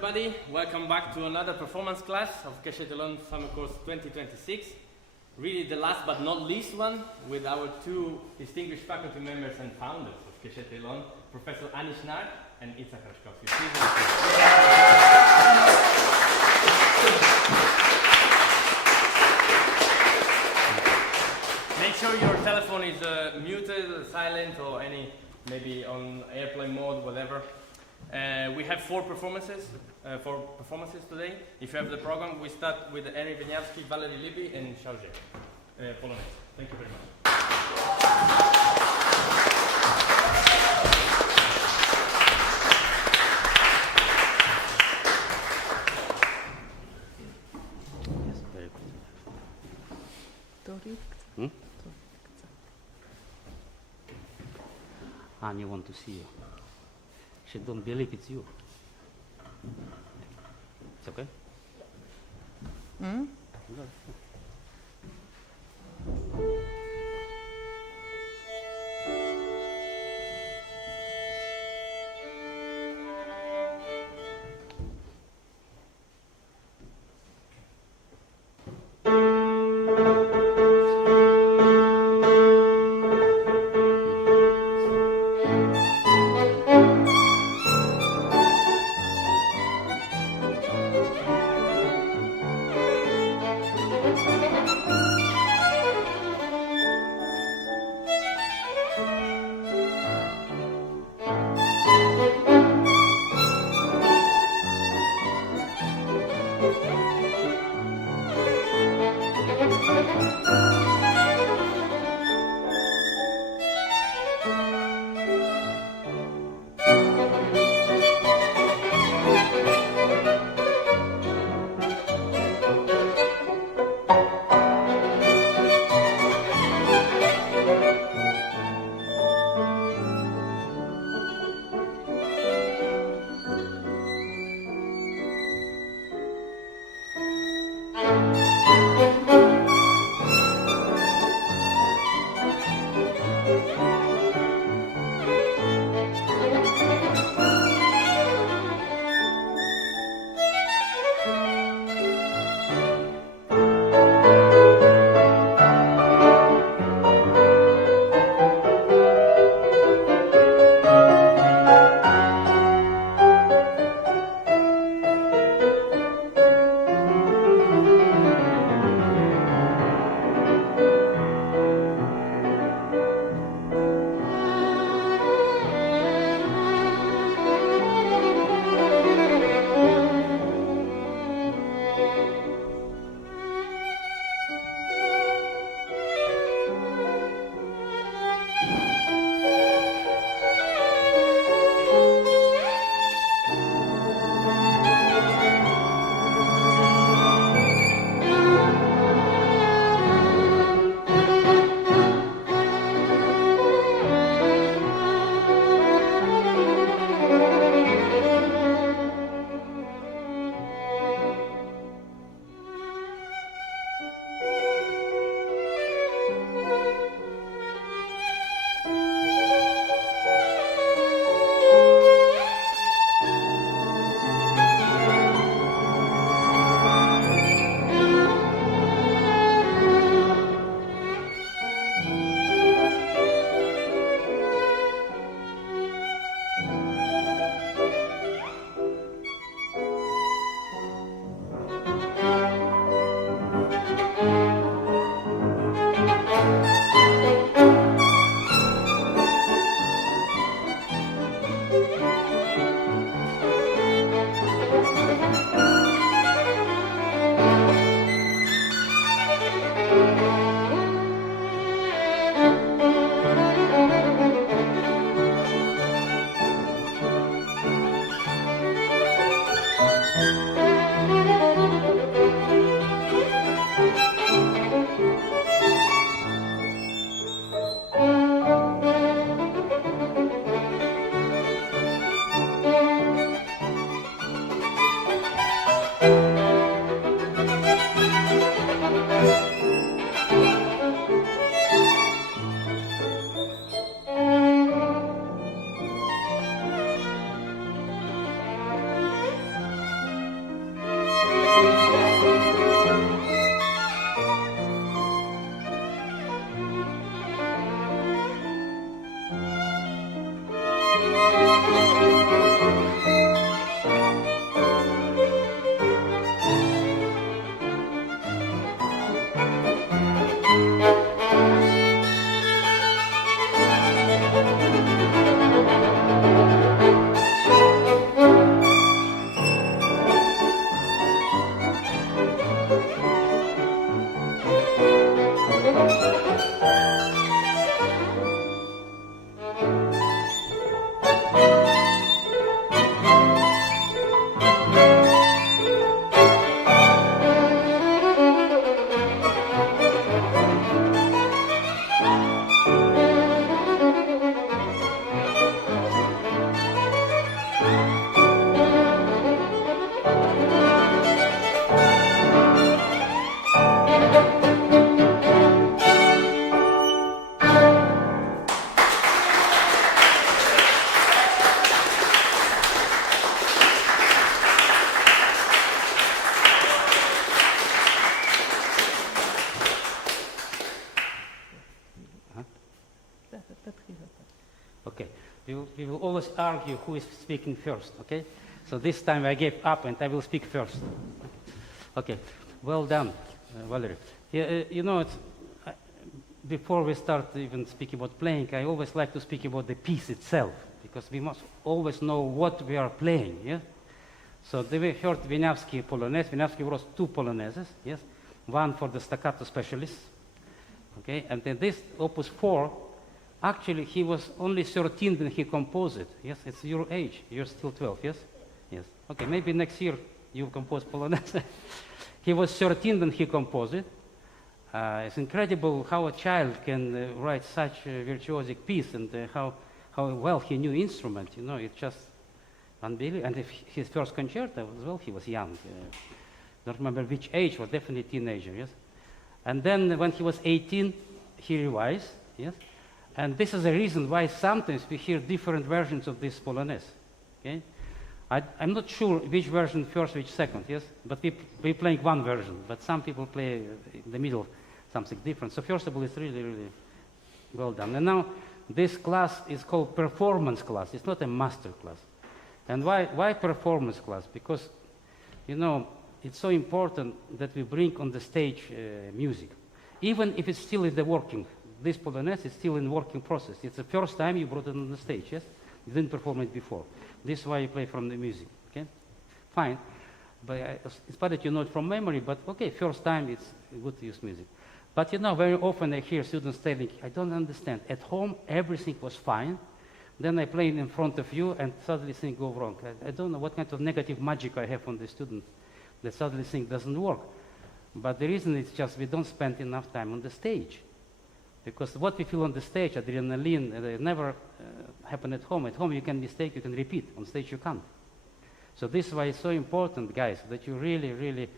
everybody. Welcome back to another performance class of Keshet Eilon Summer Course 2026. Really the last but not least one with our two distinguished faculty members and founders of Keshet Eilon, Professor Schnarch and Itzhak Rashkovsky. Make sure your telephone is muted, silent, or maybe on airplane mode, whatever. We have four performances today. If you have the program, we start with Henryk Wieniawski, Valerie Libby, and Xiaozhe. Polonaise. Thank you very much. Yes, very good. Anya want to see you. She don't believe it's you. It's okay? Okay, we will always argue who is speaking first, okay? So this time I gave up and I will speak first. Okay, well done, Valerie. Yeah, you know, before we start even speaking about playing, I always like to speak about the piece itself, because we must always know what we are playing, yeah? So we heard Wieniawski Polonaise. Wieniawski wrote 2 Polonaises, yes? One for the staccato specialists, okay? And then this Opus 4, actually he was only 13 when he composed it, yes? It's your age, you're still 12, yes? Yes, okay, maybe next year you compose Polonaise. He was 13 when he composed it. It's incredible how a child can write such a virtuosic piece, and how well he knew instrument, you know, it's just unbelievable. And his first concerto as well, he was young. Don't remember which age, but definitely teenager, yes? And then when he was 18, he revised, yes? And this is the reason why sometimes we hear different versions of this Polonaise, okay? I'm not sure which version first, which second, yes? But we're playing one version, but some people play in the middle something different. So first of all, it's really, really well done. And now this class is called performance class. It's not a master class. And why performance class? Because, you know, it's so important that we bring on the stage music. Even if it's still in the working, this Polonaise is still in working process. It's the first time you brought it on the stage, yes? You didn't perform it before. This is why you play from the music, okay? Fine. But it's better that you know it from memory, but okay, first time it's good to use music. But you know, very often I hear students telling, I don't understand. At home, everything was fine. Then I play in front of you and suddenly things go wrong. I don't know what kind of negative magic I have on the student that suddenly things doesn't work. But the reason is just we don't spend enough time on the stage. Because what we feel on the stage, adrenaline, never happen at home. At home you can mistake, you can repeat. On stage you can't. So this is why it's so important, guys, that you really, really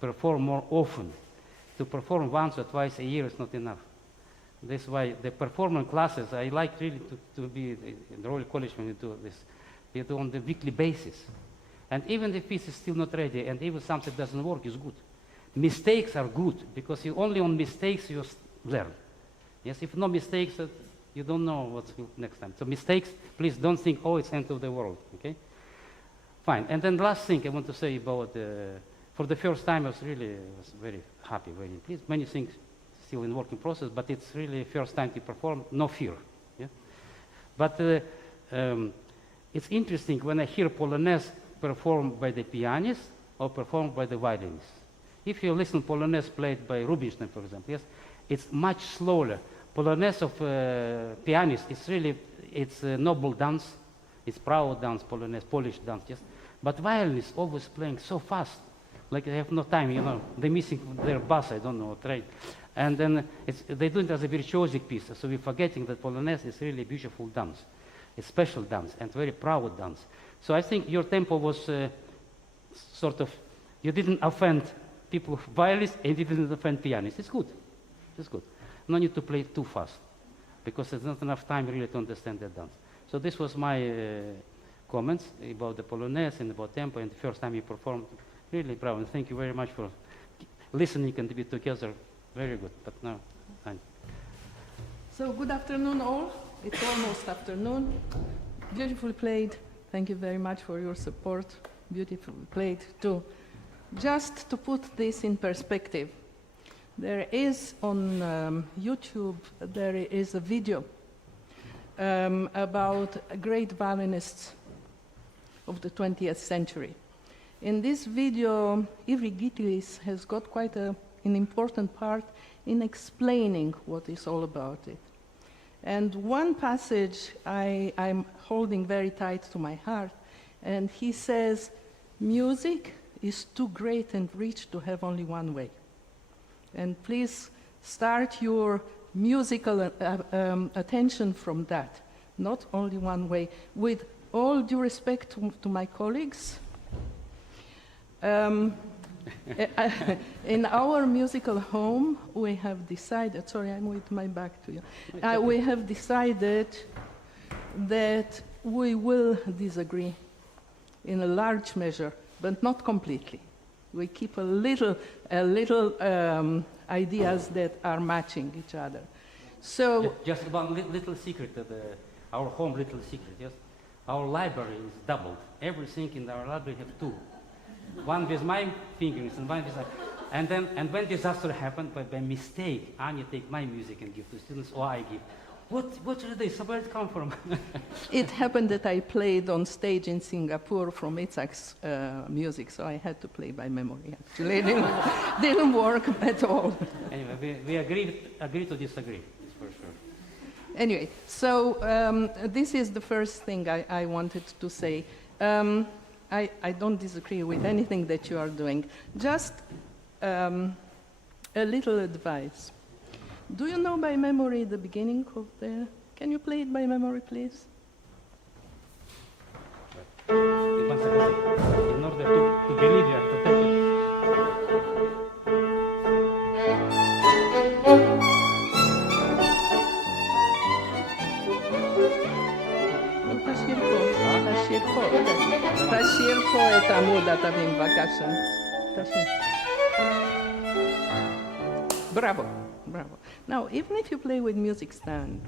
perform more often. To perform once or twice a year is not enough. This is why the performance classes, I like really to be in the Royal College when we do this. We do on the weekly basis. And even if piece is still not ready, and even something doesn't work, is good. Mistakes are good, because only on mistakes you learn. Yes, if no mistakes, you don't know what's next time. So mistakes, please don't think, oh, it's end of the world, okay? Fine, and then last thing I want to say about, for the first time I was very happy, very pleased. Many things still in working process, but it's really first time to perform, no fear, yeah? But it's interesting when I hear Polonaise performed by the pianist or performed by the violinist. If you listen Polonaise played by Rubinstein, for example, yes, it's much slower. Polonaise of pianist, it's a noble dance, it's proud dance, Polonaise, Polish dance, yes. But violinists always playing so fast, like they have no time, you know, they're missing their bass, I don't know, right? And then they do it as a virtuosic piece, so we're forgetting that Polonaise is really a beautiful dance, a special dance, and very proud dance. So I think your tempo was sort of, you didn't offend people, violinists, and you didn't offend pianists. It's good. It's good. No need to play too fast, because there's not enough time really to understand the dance. So this was my comments about the Polonaise and about tempo, and the first time you performed. Really proud, and thank you very much for listening and to be together. Very good, but now, fine. So good afternoon all. It's almost afternoon. Beautifully played. Thank you very much for your support. Beautifully played too. Just to put this in perspective, there is on YouTube, there is a video about great violinists of the 20th century. In this video, Ivry Gitlis has got quite an important part in explaining what is all about it. And one passage I'm holding very tight to my heart, and he says, music is too great and rich to have only one way. And please start your musical attention from that, not only one way. With all due respect to my colleagues, in our musical home, we have decided, sorry, I'm with my back to you. We have decided that we will disagree in a large measure, but not completely. We keep a little ideas that are matching each other. So just one little secret, our home little secret, yes? Our library is doubled. Everything in our library have two. One with my fingers and one with and when disaster happened, by mistake, Anya take my music and give to students, or I give. What are they? Where it come from? It happened that I played on stage in Singapore from Itzhak's music, so I had to play by memory. Actually, it didn't work at all. Anyway, we agree to disagree, that's for sure. Anyway, so this is the first thing I wanted to say. I don't disagree with anything that you are doing. Just a little advice. Do you know by memory the beginning of the... Can you play it by memory, please? Once again, in order to believe you, I have to take it. תשאיר פה את עמוד התווים, בבקשה. תשאיר. Bravo, bravo. Now, even if you play with music stand,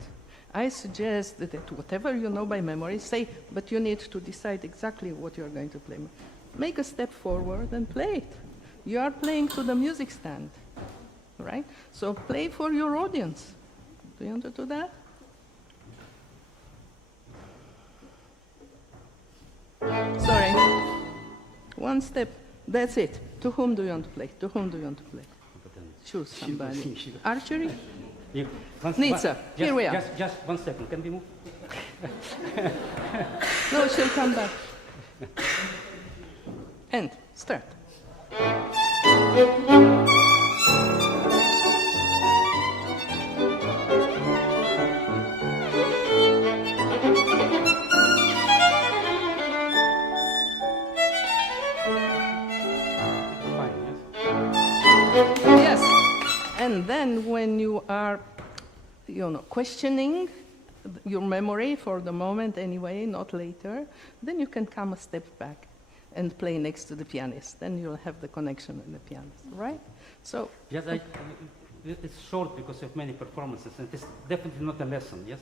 I suggest that whatever you know by memory, say, but you need to decide exactly what you're going to play. Make a step forward and play it. You are playing to the music stand, right? So play for your audience. Do you want to do that? Sorry. One step. That's it. To whom do you want to play? To whom do you want to play? Choose somebody. Archery? Nitsa, here we are. Just 1 second. Can we move? No, she'll come back. And start. Yes. And then when you are, questioning your memory for the moment anyway, not later, then you can come a step back and play next to the pianist. Then you'll have the connection with the pianist, right? So yes, it's short because of many performances, and it's definitely not a lesson, yes?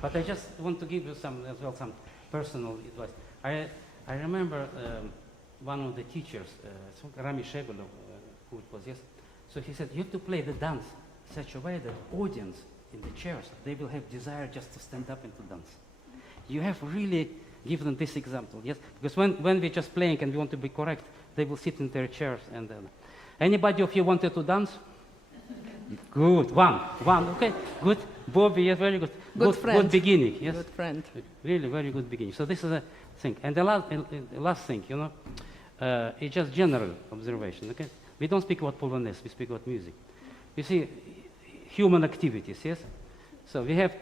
But I just want to give you some personal advice. I remember one of the teachers, Rami Shegulov, who it was, yes? So he said, you have to play the dance in such a way that audience in the chairs, they will have desire just to stand up and to dance. You have really given them this example, yes? Because when we're just playing and we want to be correct, they will sit in their chairs and anybody of you wanted to dance? Good, one, okay, good. Bobby, yes, very good. Good beginning, yes? Good friend. Really, very good beginning. So this is a thing. And the last thing, it's just general observation, okay? We don't speak about Polonaise, we speak about music. You see, human activities, yes? So we have,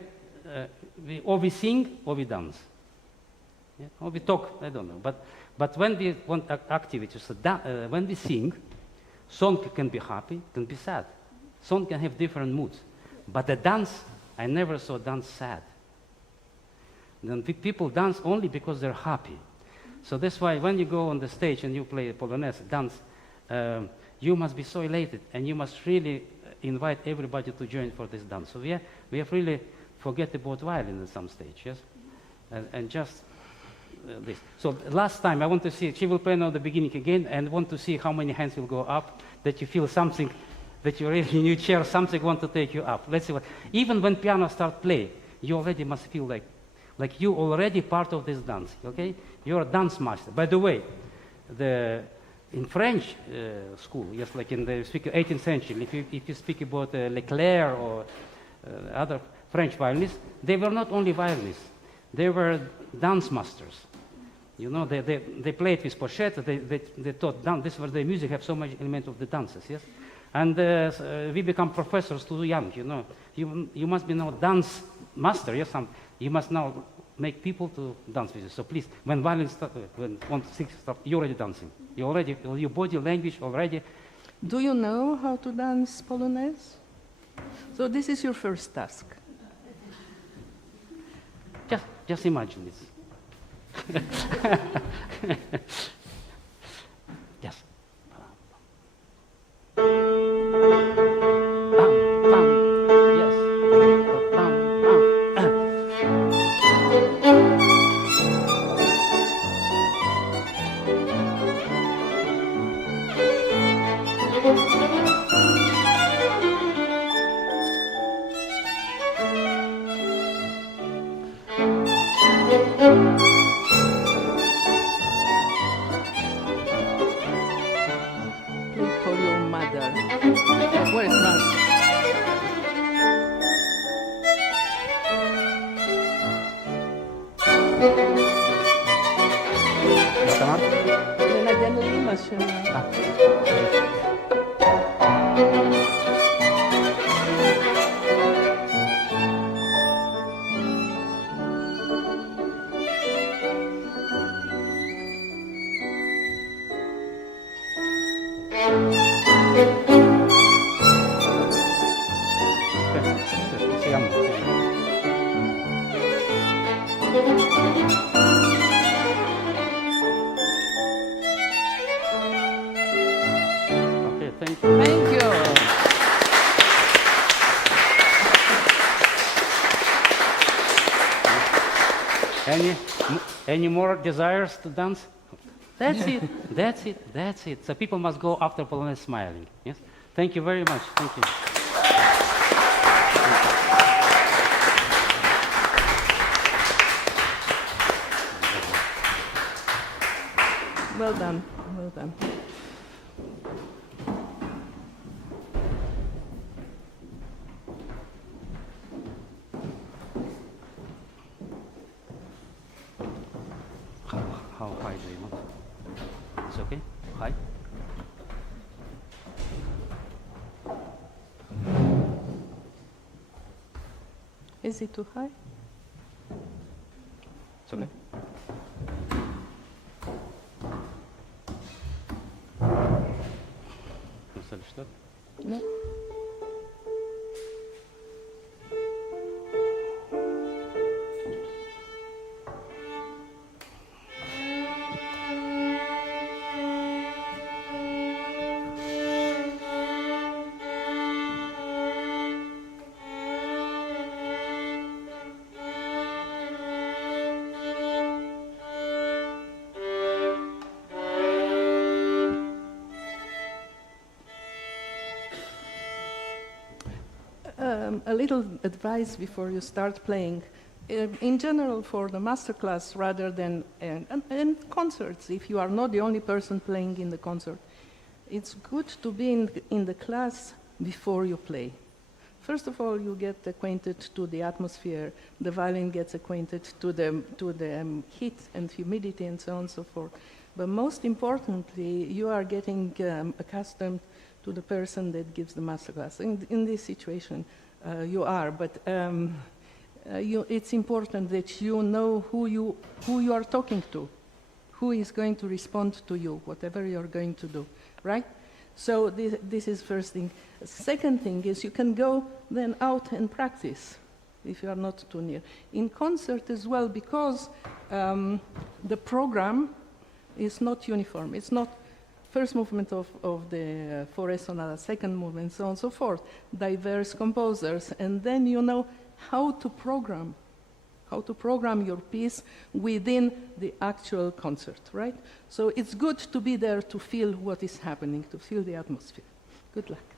or we sing or we dance. Yeah? Or we talk, I don't know. But when we want activities, when we sing, song can be happy, can be sad. Song can have different moods. But the dance, I never saw dance sad. Then people dance only because they're happy. So that's why when you go on the stage and you play Polonaise, dance, you must be so elated, and you must really invite everybody to join for this dance. So we have really forget about violin at some stage, yes? and just this. So last time I want to see, she will play now the beginning again, and want to see how many hands will go up, that you feel something, that you're really in your chair, something want to take you up. Let's see what, even when piano start play, you already must feel like you already part of this dance, okay? You're a dance master. By the way, in French school, yes, like in the 18th century, if you speak about Leclerc or other French violinists, they were not only violinists, they were dance masters. You know, they played with pochette, they taught dance. This was the music, have so much element of the dances, yes? And we become professors too young, you know. You must be now dance master, yes? You must now make people to dance with you. So please, when violin start, when 1, 6 start, you're already dancing. You already, your body language already. Do you know how to dance Polonaise? So this is your first task. Just imagine this. Yes. Bam, bam. Yes. Bam, bam. Play for your mother. Where is Mark? Non abbiamo lì, ma c'è una... Okay, thank you. Thank you. Any more desires to dance? That's it, that's it, that's it. So people must go after Polonaise smiling. Yes? Thank you very much. Thank you. Well done. Well done. How high do you want? It's okay? High? Is it too high? It's okay? Что? No. A little advice before you start playing. In general, for the masterclass, rather than and concerts, if you are not the only person playing in the concert, it's good to be in the class before you play. First of all, you get acquainted to the atmosphere. The violin gets acquainted to the heat and humidity and so on and so forth. But most importantly, you are getting accustomed to the person that gives the masterclass. In this situation, you are, but it's important that you know who you are talking to, who is going to respond to you, whatever you're going to do, right? So this is first thing. Second thing is you can go then out and practice if you are not too near. In concert as well, because the program is not uniform. It's not first movement of the Fauré Sonata, second movement, so on and so forth, diverse composers, and then you know how to program how to program your piece within the actual concert, right? So it's good to be there to feel what is happening, to feel the atmosphere. Good luck.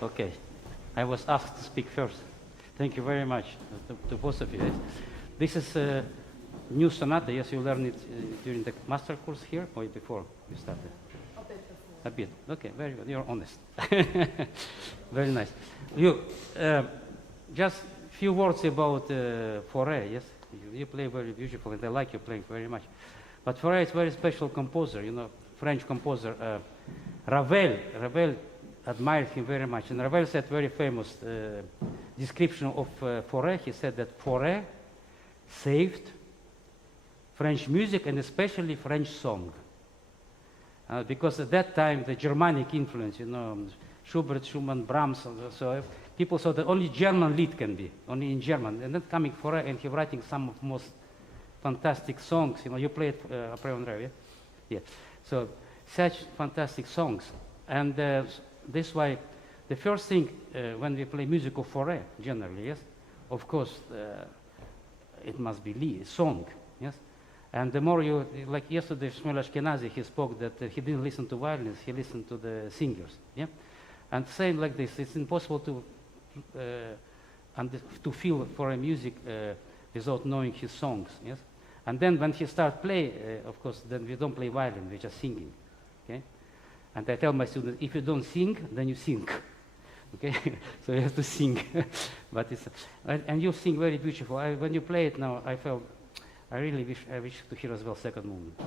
Okay. I was asked to speak first. Thank you very much to both of you. This is a new sonata. Yes, you learned it during the master course here or before you started? A bit before. A bit. Okay, very good. You're honest. Very nice. You, just few words about Fauré. Yes, you play very beautiful, and I like you playing very much. But Fauré is a very special composer. You know, French composer. Ravel admired him very much, and Ravel said very famous description of Fauré. He said that Fauré saved French music and especially French song. Because at that time, the Germanic influence, you know, Schubert, Schumann, Brahms, so people thought that only German lead can be, only in German. And then coming Fauré, and he writing some of most fantastic songs. You know, you played Après un rêve, yeah? Yeah. So such fantastic songs. And this why the first thing when we play music of Fauré, generally, yes, of course, it must be song, yes. And the more you, like yesterday, Shmuel Ashkenazi, he spoke that he didn't listen to violins, he listened to the singers, yeah. And same like this, it's impossible to feel Fauré music without knowing his songs, yes. And then when he start play, of course, then we don't play violin, we're just singing, okay. And I tell my students, if you don't sing, then you sing. Okay, so you have to sing. But it's and you sing very beautiful. When you play it now, I felt I really wish to hear as well second movement,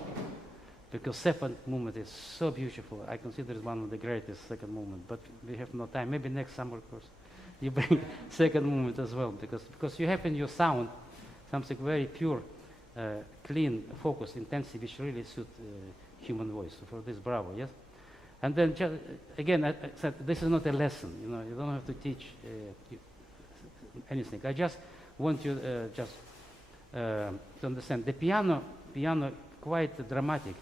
because second movement is so beautiful. I consider it one of the greatest second movement. But we have no time. Maybe next summer course, you bring second movement as well, because you have in your sound something very pure, clean, focused, intensive, which really suit human voice. So for this, bravo, yes. And then, again, I said, this is not a lesson. You know, you don't have to teach anything. I just want you to understand the piano quite dramatic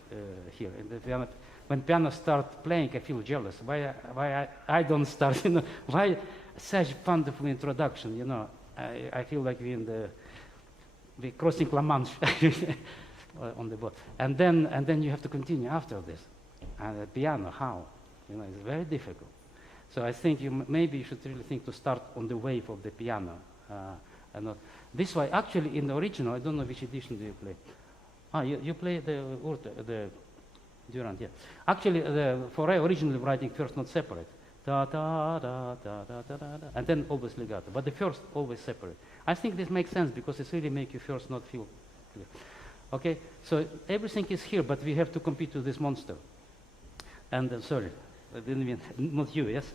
here. And the piano, when piano start playing, I feel jealous. Why I don't start? You know, why such wonderful introduction? You know, I feel like we're crossing La Manche on the boat, and then you have to continue after this. And the piano, how? You know, it's very difficult. So I think maybe you should really think to start on the wave of the piano. And not this way. Actually, in the original, I don't know which edition do you play. You play the Durand, yeah. Actually, the Fauré originally writing first note separate. Da, da, da, da, da, da, da, da, and then always legato. But the first always separate. I think this makes sense because it's really make you first note feel clear. Okay, so everything is here, but we have to compete with this monster. And sorry, I didn't mean, not you, yes?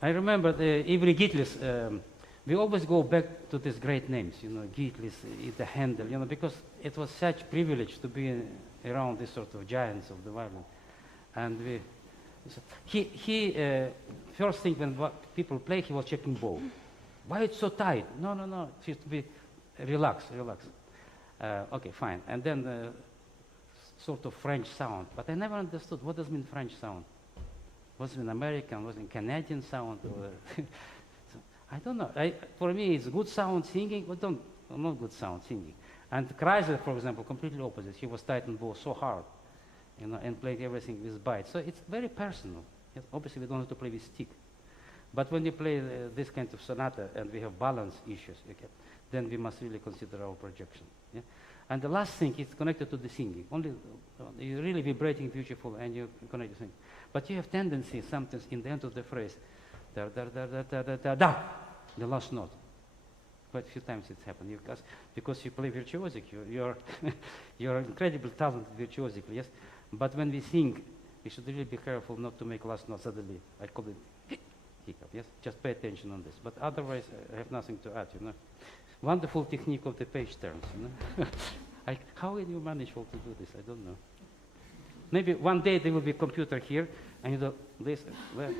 I remember Ivry Gitlis, we always go back to these great names, you know, Gitlis, the Handel, you know, because it was such privilege to be around these sort of giants of the violin. And first thing when people play, he was checking bow. Why it's so tight? No, no, no, it should be relax, relax. Okay, fine. And then sort of French sound, but I never understood what does mean French sound. Was it an American, was it a Canadian sound? Or so, I don't know. For me, it's good sound singing, but not good sound singing. And Kreisler, for example, completely opposite. He was tightening bow so hard, you know, and played everything with bite. So it's very personal. Yes, obviously, we don't have to play with stick. But when you play this kind of sonata and we have balance issues, okay, then we must really consider our projection. Yeah? And the last thing is connected to the singing. Only you're really vibrating beautiful and you connect to sing. But you have tendency sometimes in the end of the phrase, da da da da da da da da, the last note. Quite a few times it's happened because you play virtuosic. You're incredibly talented virtuosically, yes. But when we sing, we should really be careful not to make last note suddenly. I call it hiccup. Yes, just pay attention on this. But otherwise, I have nothing to add. You know, wonderful technique of the page turns. You know, how will you manage to do this? I don't know. Maybe one day there will be a computer here, and you do this, right?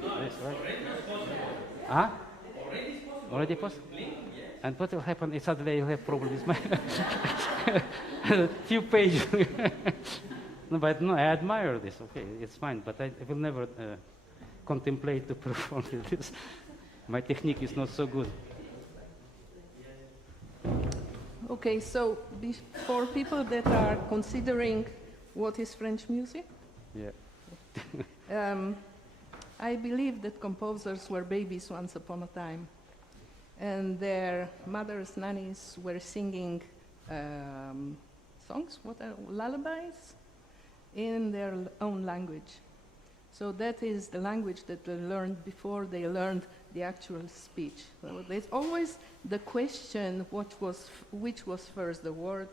Huh? Already possible. And what will happen is suddenly you'll have problems with my few pages. No, but no, I admire this. Okay, it's fine, but I will never contemplate to perform this. My technique is not so good. Okay, so for people that are considering what is French music, yeah. I believe that composers were babies once upon a time, and their mothers, nannies were singing songs, lullabies, in their own language. So that is the language that they learned before they learned the actual speech. So there's always the question, which was first, the word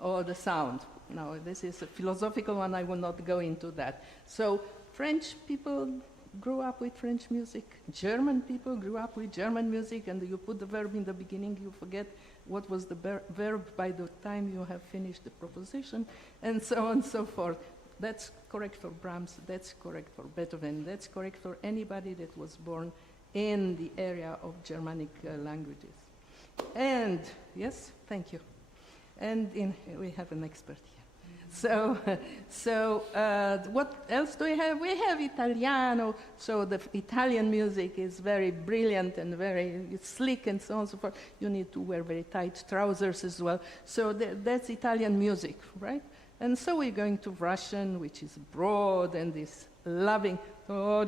or the sound? Now, this is a philosophical one, I will not go into that. So French people grew up with French music, German people grew up with German music, and you put the verb in the beginning, you forget what was the verb by the time you have finished the proposition, and so on and so forth. That's correct for Brahms, that's correct for Beethoven, that's correct for anybody that was born in the area of Germanic languages. And, yes, thank you. And we have an expert here. So what else do we have? We have Italiano, so the Italian music is very brilliant and very slick and so on and so forth. You need to wear very tight trousers as well. So that's Italian music, right? And so we're going to Russian, which is broad and is loving. No,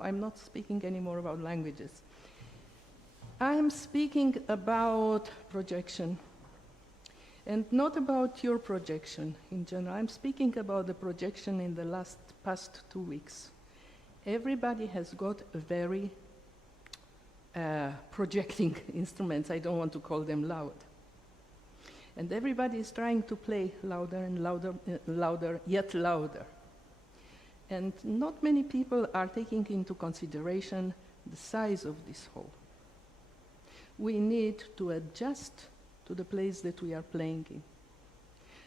I'm not speaking anymore about languages. I'm speaking about projection. And not about your projection in general. I'm speaking about the projection in the past 2 weeks. Everybody has got a very projecting instruments. I don't want to call them loud. And everybody is trying to play louder and louder, louder, yet louder. And not many people are taking into consideration the size of this hall. We need to adjust to the place that we are playing in.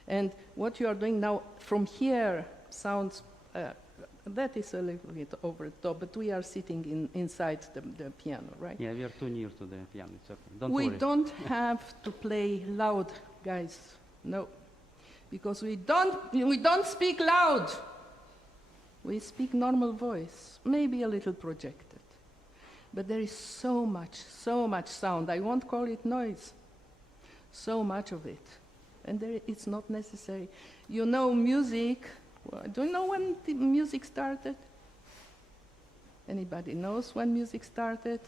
And what you are doing now from here sounds, that is a little bit over the top, but we are sitting inside the piano, right? Yeah, we are too near to the piano, it's okay. Don't worry. We don't have to play loud, guys, no. Because we don't speak loud. We speak normal voice, maybe a little projected. But there is so much sound. I won't call it noise. So much of it. And it's not necessary. You know music. Well, do you know when the music started? Anybody knows when music started?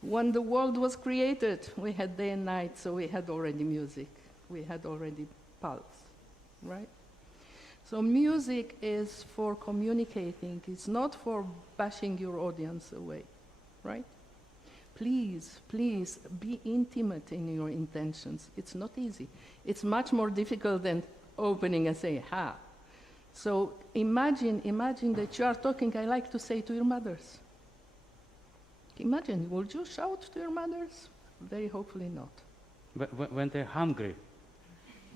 When the world was created, we had day and night, so we had already music. We had already pulse. right? So music is for communicating. It's not for bashing your audience away, right? Please, please be intimate in your intentions. It's not easy. It's much more difficult than opening and saying, ha. So imagine that you are talking, I like to say, to your mothers. Imagine, would you shout to your mothers? Very hopefully not. But when they're hungry,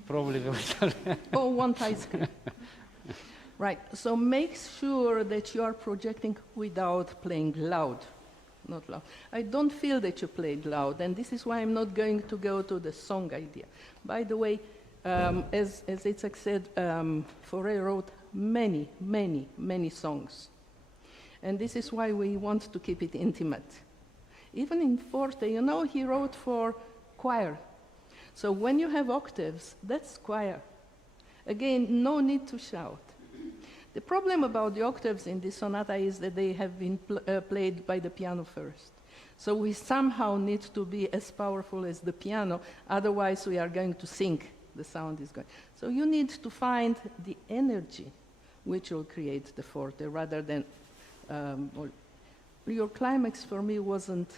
probably will. Oh, want ice cream. Right, so make sure that you are projecting without playing loud. Not loud. I don't feel that you played loud, and this is why I'm not going to go to the song idea. By the way, as Itzhak said, Fauré wrote many songs. And this is why we want to keep it intimate. Even in forte, you know, he wrote for choir. So when you have octaves, that's choir. Again, no need to shout. The problem about the octaves in this sonata is that they have been played by the piano first. So we somehow need to be as powerful as the piano, otherwise we are going to sink. The sound is going. So you need to find the energy which will create the forte rather than your climax for me wasn't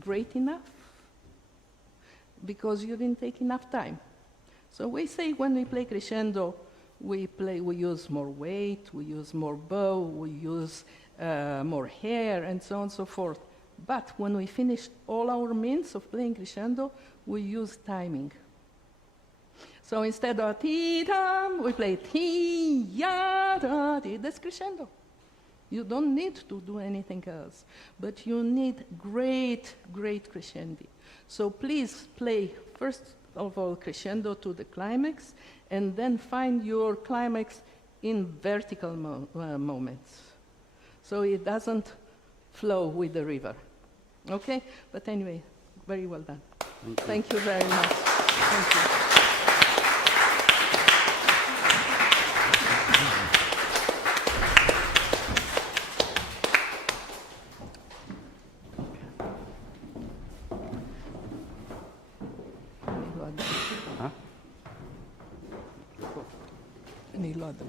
great enough because you didn't take enough time. So we say when we play crescendo, we use more weight, we use more bow, we use more hair, and so on and so forth. But when we finish all our means of playing crescendo, we use timing. So instead of ti-tam, we play ti-ya-da-ti. That's crescendo. You don't need to do anything else, but you need great crescendi. So please play, first of all, crescendo to the climax, and then find your climax in vertical moments. So it doesn't flow with the river. Okay? But anyway, very well done. Thank you very much. Thank you. אני לא אדבר.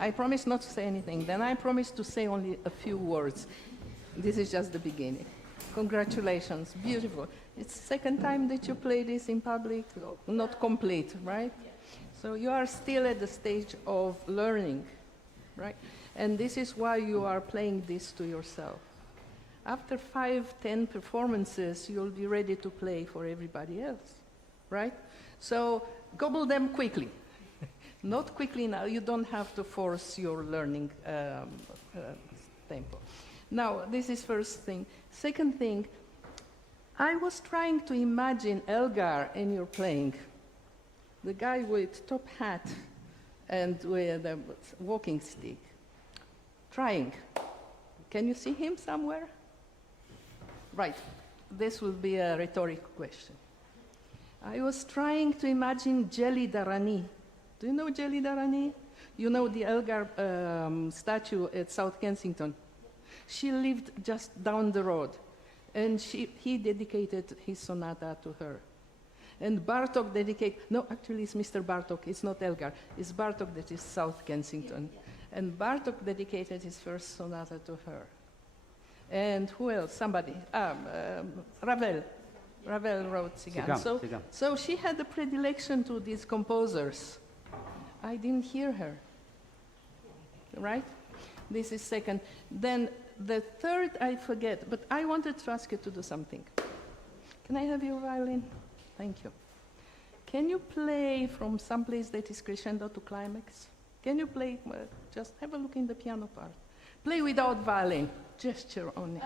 I promise not to say anything. Then I promise to say only a few words. This is just the beginning. Congratulations, beautiful. It's the second time that you play this in public, not complete, right? Yeah. So you are still at the stage of learning, right? And this is why you are playing this to yourself. After 5, 10 performances, you'll be ready to play for everybody else, right? So gobble them quickly. Not quickly now, you don't have to force your learning tempo. Now, this is first thing. Second thing, I was trying to imagine Elgar in your playing. The guy with top hat and with a walking stick. Trying. Can you see him somewhere? Right. This will be a rhetorical question. I was trying to imagine Jelly Darani. Do you know Jelly Darani? You know the Elgar statue at South Kensington? She lived just down the road, and he dedicated his sonata to her. And Bartok dedicated, no, actually it's Mr. Bartok, it's not Elgar, it's Bartok that is South Kensington. And Bartók dedicated his first sonata to her. And who else? Somebody. Ravel. Ravel wrote Tzigane. So she had a predilection to these composers. I didn't hear her. Right? This is second. Then the third I forget, but I wanted to ask you to do something. Can I have your violin? Thank you. Can you play from some place that is crescendo to climax? Can you play, just have a look in the piano part. Play without violin, gesture only.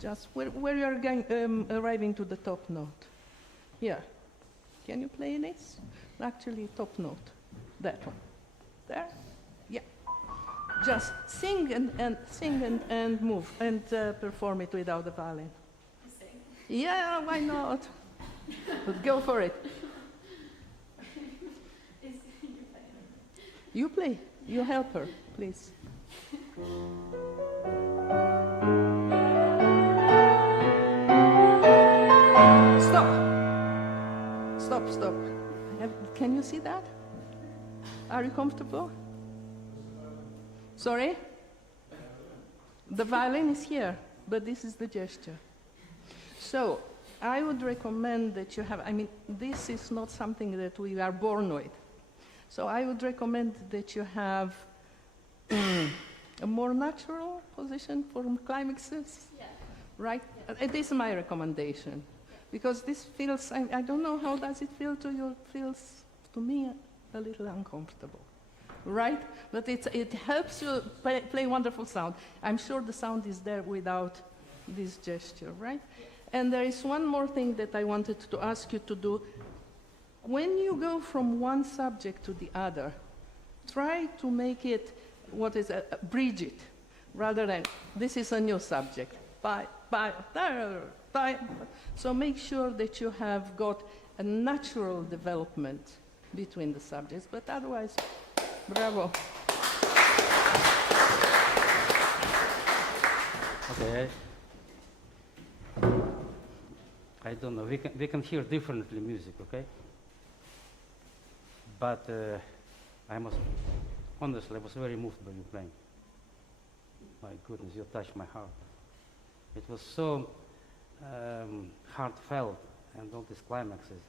Just where you are going, arriving to the top note. Here. Can you play this? Actually, top note. That one. There? Yeah. Just sing and move and perform it without the violin. Sing? Yeah, why not? But go for it. You play. You help her, please. Stop. Can you see that? Are you comfortable? Sorry? The violin is here, but this is the gesture. So I would recommend that you have, this is not something that we are born with. So I would recommend that you have a more natural position for climaxes, right? Yeah. This is my recommendation. Because this feels, I don't know, how does it feel to you? It feels, to me, a little uncomfortable, right? But it helps you play wonderful sound. I'm sure the sound is there without this gesture, right? And there is one more thing that I wanted to ask you to do. When you go from one subject to the other, try to make it, bridge it, rather than, this is a new subject. So make sure that you have got a natural development between the subjects, but otherwise, bravo. Okay. I don't know. We can hear differently music, okay? But honestly, I was very moved by you playing. My goodness, you touched my heart. It was so heartfelt, and all these climaxes.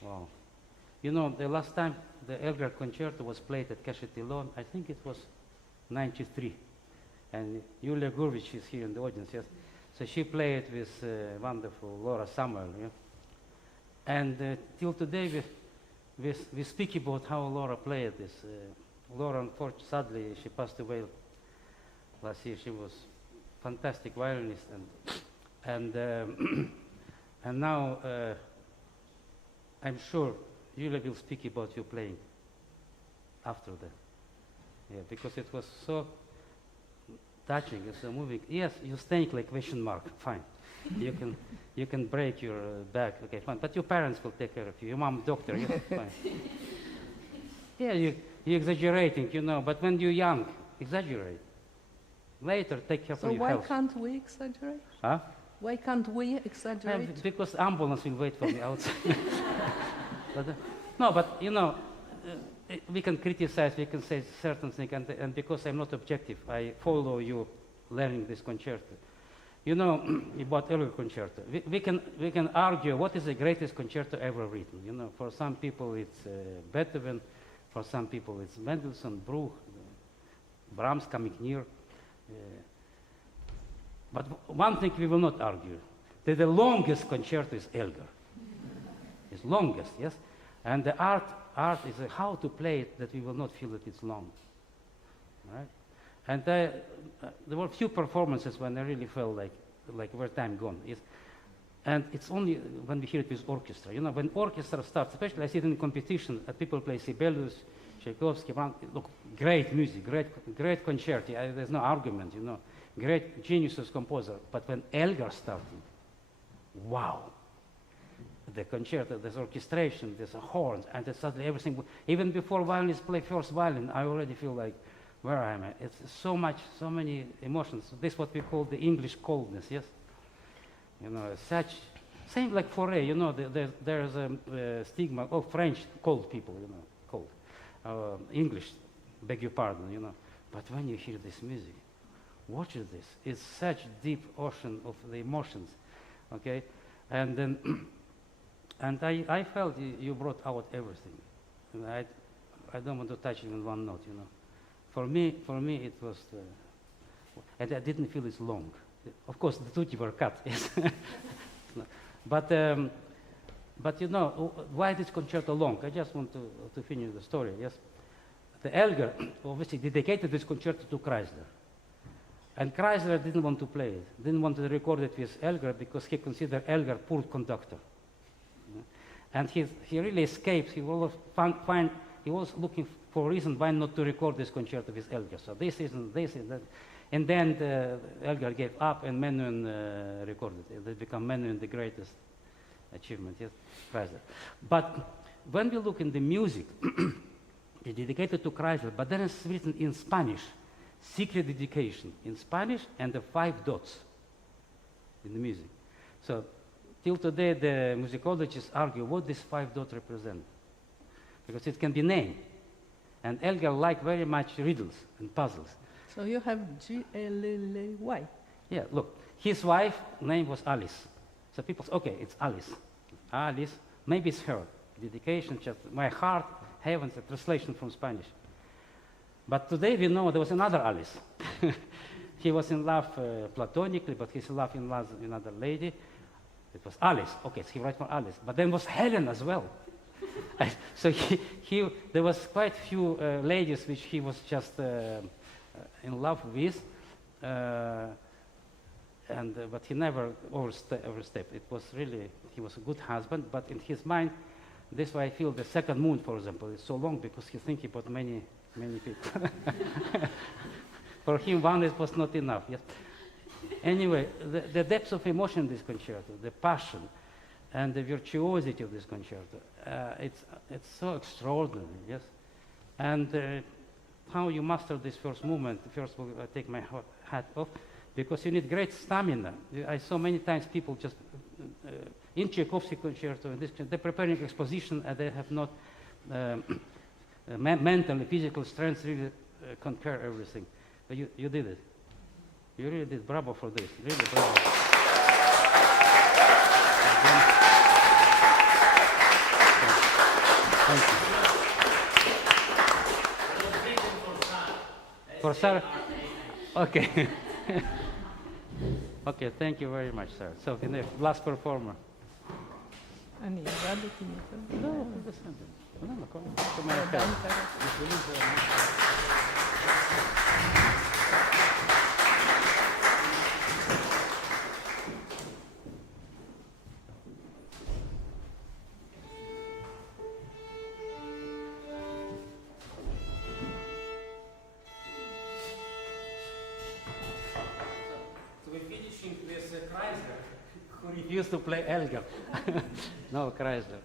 Wow. You know, the last time the Elgar Concerto was played at Keshet Eilon, I think it was 93. And Yulia Gurvich is here in the audience, yes? So she played with wonderful Laura Samuel, yeah? And till today, we speak about how Laura played this. Laura, unfortunately, sadly, she passed away last year. She was fantastic violinist, and now I'm sure Yulia will speak about you playing after that. Yeah, because it was so touching and so moving. Yes, you stink like question mark. Fine, you can break your back. Okay, fine. But your parents will take care of you. Your mom, doctor. Yes, fine. Yeah, you're exaggerating, you know. But when you're young, exaggerate. Later, take care of your health. So why can't we exaggerate? Huh? Why can't we exaggerate? Because ambulance will wait for me outside. But you know, we can criticize, we can say certain things, and because I'm not objective, I follow you learning this concerto. You know, about Elgar Concerto. We can argue what is the greatest concerto ever written. You know, for some people it's Beethoven, for some people it's Mendelssohn, Bruch, Brahms coming near. But one thing we will not argue, that the longest concerto is Elgar. It's longest, yes? And the art is how to play it that we will not feel that it's long. Right? And there were few performances when I really felt like where time gone is. And it's only when we hear it with orchestra. You know, when orchestra starts, especially I see it in competition, people play Sibelius, Tchaikovsky, look, great music, great concerto. There's no argument, you know. Great genius composer. But when Elgar started, wow. The concerto, there's orchestration, there's horns, and there's suddenly everything. Even before violinists play first violin, I already feel like, where am I? It's so many emotions. This is what we call the English coldness, yes? You know, Same like Fauré, you know, there's a stigma of French cold people, you know, cold. English, beg your pardon, you know. But when you hear this music, watch this. It's such deep ocean of the emotions, okay? And then, and I felt you brought out everything. And I don't want to touch even one note, you know. For me, it was, and I didn't feel it's long. Of course, the tutti were cut, yes. But you know, why this concerto long? I just want to finish the story, yes. The Elgar obviously dedicated this concerto to Kreisler. And Kreisler didn't want to play it, didn't want to record it with Elgar because he considered Elgar poor conductor. And he really escaped. He was looking for a reason why not to record this concerto with Elgar. So this isn't this is that. And then Elgar gave up, and Menuhin recorded it. It became Menuhin the greatest achievement, yes, Kreisler. But when we look in the music, it's dedicated to Kreisler, but then it's written in Spanish, secret dedication in Spanish, and the 5 dots in the music. So till today, the musicologists argue what this 5 dots represent, because it can be named. And Elgar liked very much riddles and puzzles. So you have G-L-L-Y. Yeah, look, his wife name was Alice. So people say, okay, it's Alice. Alice, maybe it's her. Dedication, just my heart, heavens, a translation from Spanish. But today we know there was another Alice. He was in love platonically, but he's in love with another lady. It was Alice. Okay, so he wrote for Alice. But then was Helen as well. So there was quite few ladies which he was just in love with, but he never overstepped. It was really, he was a good husband, but in his mind, this is why I feel the second moon, for example, is so long because he's thinking about many people. For him, one was not enough. Yes. Anyway, the depth of emotion in this concerto, the passion, and the virtuosity of this concerto, it's so extraordinary. Yes, and how you master this first movement. First of all, I take my hat off, because you need great stamina. I saw many times people just in Tchaikovsky concerto, they're preparing exposition and they have not mental and physical strength really compare everything. But you did it. You really did. Bravo for this. Really bravo. Thank you. For Sarah? Okay. Okay, thank you very much, sir. So, the last performer. Ani rado ti mi No, come He used to play Elgar. No, Kreisler.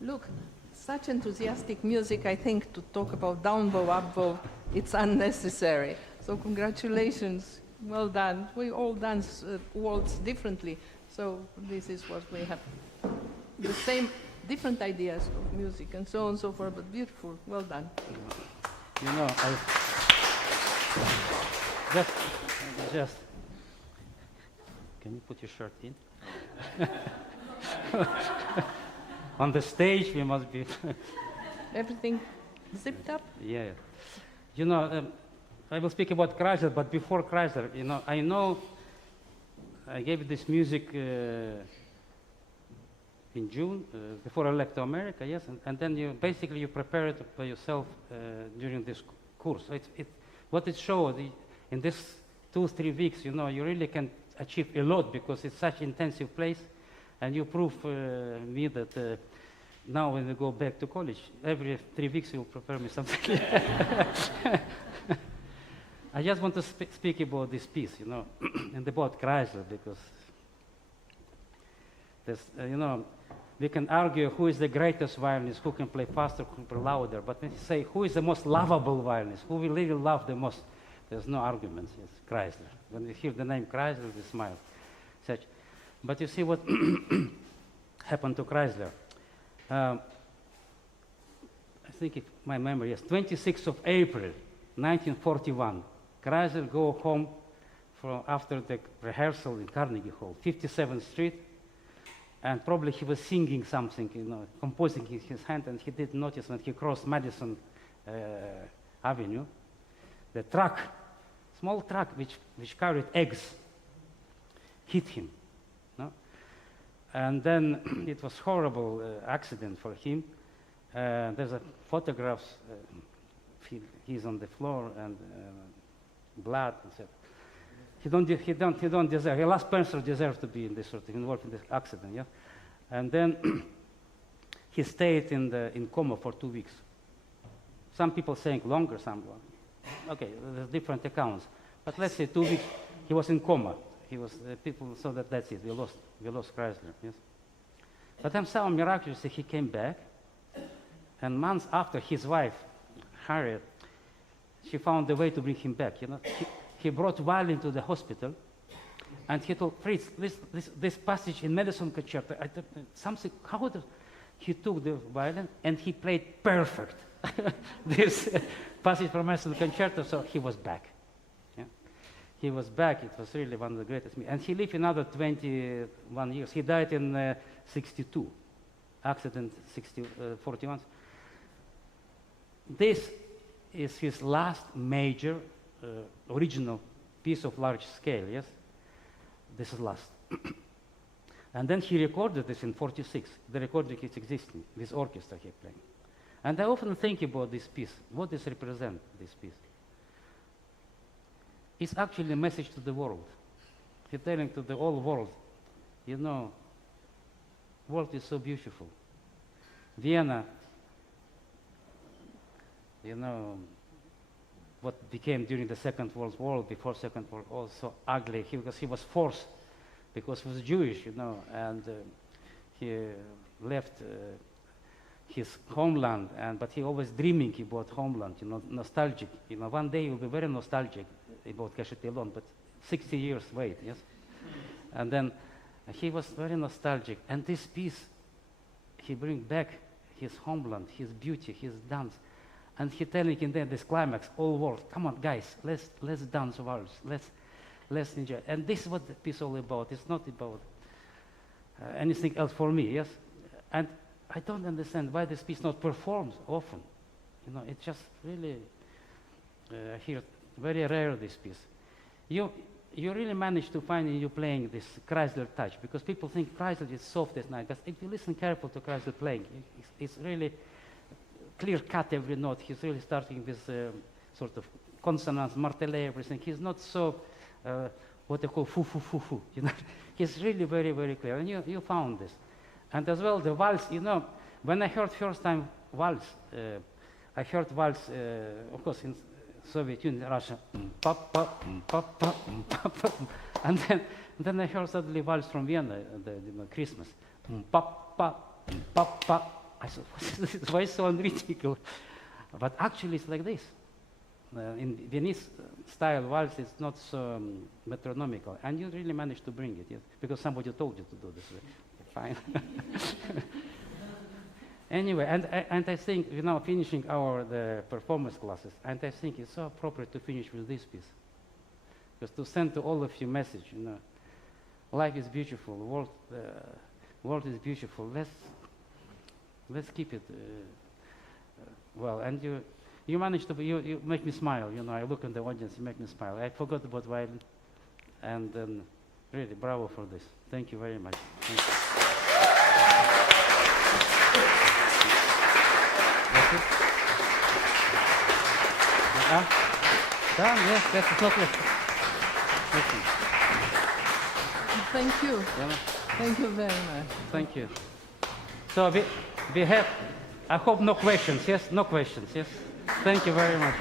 Look, such enthusiastic music, I think to talk about down bow, up bow, it's unnecessary. So congratulations, well done. We all dance waltz differently, so this is what we have. The same, different ideas of music and so on and so forth, but beautiful, well done. You know, just, can you put your shirt in? On the stage, we must be. Everything zipped up? Yeah. You know, I will speak about Kreisler, but before Kreisler, you know, I gave this music in June, before I left to America, yes, and then you basically you prepare it by yourself during this course. What it showed in this 2-3 weeks, you know, you really can achieve a lot because it's such intensive place, and you prove me that now when we go back to college, every 3 weeks you prepare me something. I just want to speak about this piece, you know, and about Kreisler, because there's, you know, we can argue who is the greatest violinist, who can play faster, who can play louder, but when you say who is the most lovable violinist, who we really love the most, there's no arguments. It's Kreisler. When we hear the name Kreisler, we smile. Such. But you see what happened to Kreisler. I think if my memory is 26th of April, 1941. Kreisler go home after the rehearsal in Carnegie Hall, 57th Street, and probably he was singing something, you know, composing in his hand, and he didn't notice when he crossed Madison Avenue, the truck, small truck which carried eggs, hit him. No? And then it was horrible accident for him. There's a photographs. He's on the floor and blood. And so he don't deserve. The last person deserves to be in this sort of involved in this accident. Yeah, and then he stayed in coma for 2 weeks. Some people saying longer, some. Okay, there's different accounts, but let's say 2 weeks. He was in coma. He was people. So that's it. We lost Kreisler. Yes. But then somehow miraculously he came back, and months after his wife, Harriet, she found a way to bring him back. You know, he brought Violin to the hospital, and he told Fritz, this passage in Medicine Concerto, something. He took the violin and he played perfect this passage from Medicine Concerto. So he was back. Yeah? He was back. It was really one of the greatest. And he lived another 21 years. He died in 62, accident 41. This is his last major original piece of large scale, yes? This is last. And then he recorded this in 46. The recording is existing, this orchestra he playing. And I often think about this piece. What does represent this piece? It's actually a message to the world. He's telling to the whole world, you know, world is so beautiful. Vienna, you know, what became during the Second World War, before Second World War, so ugly, because he was forced, because he was Jewish, you know, and he left his homeland, but he always dreaming about homeland, you know, nostalgic. You know, one day he will be very nostalgic about Keshet Eilon, but 60 years wait, yes? And then he was very nostalgic, and this piece, he bring back his homeland, his beauty, his dance. And he telling in there this climax, all world, come on guys, let's dance waltz, let's enjoy. And this is what the piece is all about. It's not about anything else for me, yes? And I don't understand why this piece not performed often. You know, it's just really here very rare, this piece. You really managed to find in you playing this Kreisler touch, because people think Kreisler is soft as night, but if you listen carefully to Kreisler playing, it's really clear cut every note. He's really starting with sort of consonants, martelé, everything. He's not so what they call foo. You know, he's really very, very clear. And you found this. And as well, the waltz, you know, when I heard first time waltz, I heard waltz, of course, in Soviet Union, Russia, and then I heard suddenly waltz from Vienna, Christmas, I said, why so uncritical? But actually, it's like this. In Viennese style waltz, it's not so metronomical, and you really managed to bring it, yes, because somebody told you to do this way. Fine. Anyway, and I think, you know, finishing the performance classes, and I think it's so appropriate to finish with this piece, because to send to all of you message, you know, life is beautiful, world is beautiful. Let's keep it well. And you managed to, you make me smile. You know, I look in the audience, you make me smile. I forgot about violin, and really, bravo for this. Thank you very much. Thank you. That's it. Done, yes, that's not left. Thank you. Yeah. Thank you very much. Thank you. So we have, I hope no questions, yes? No questions, yes? Thank you very much.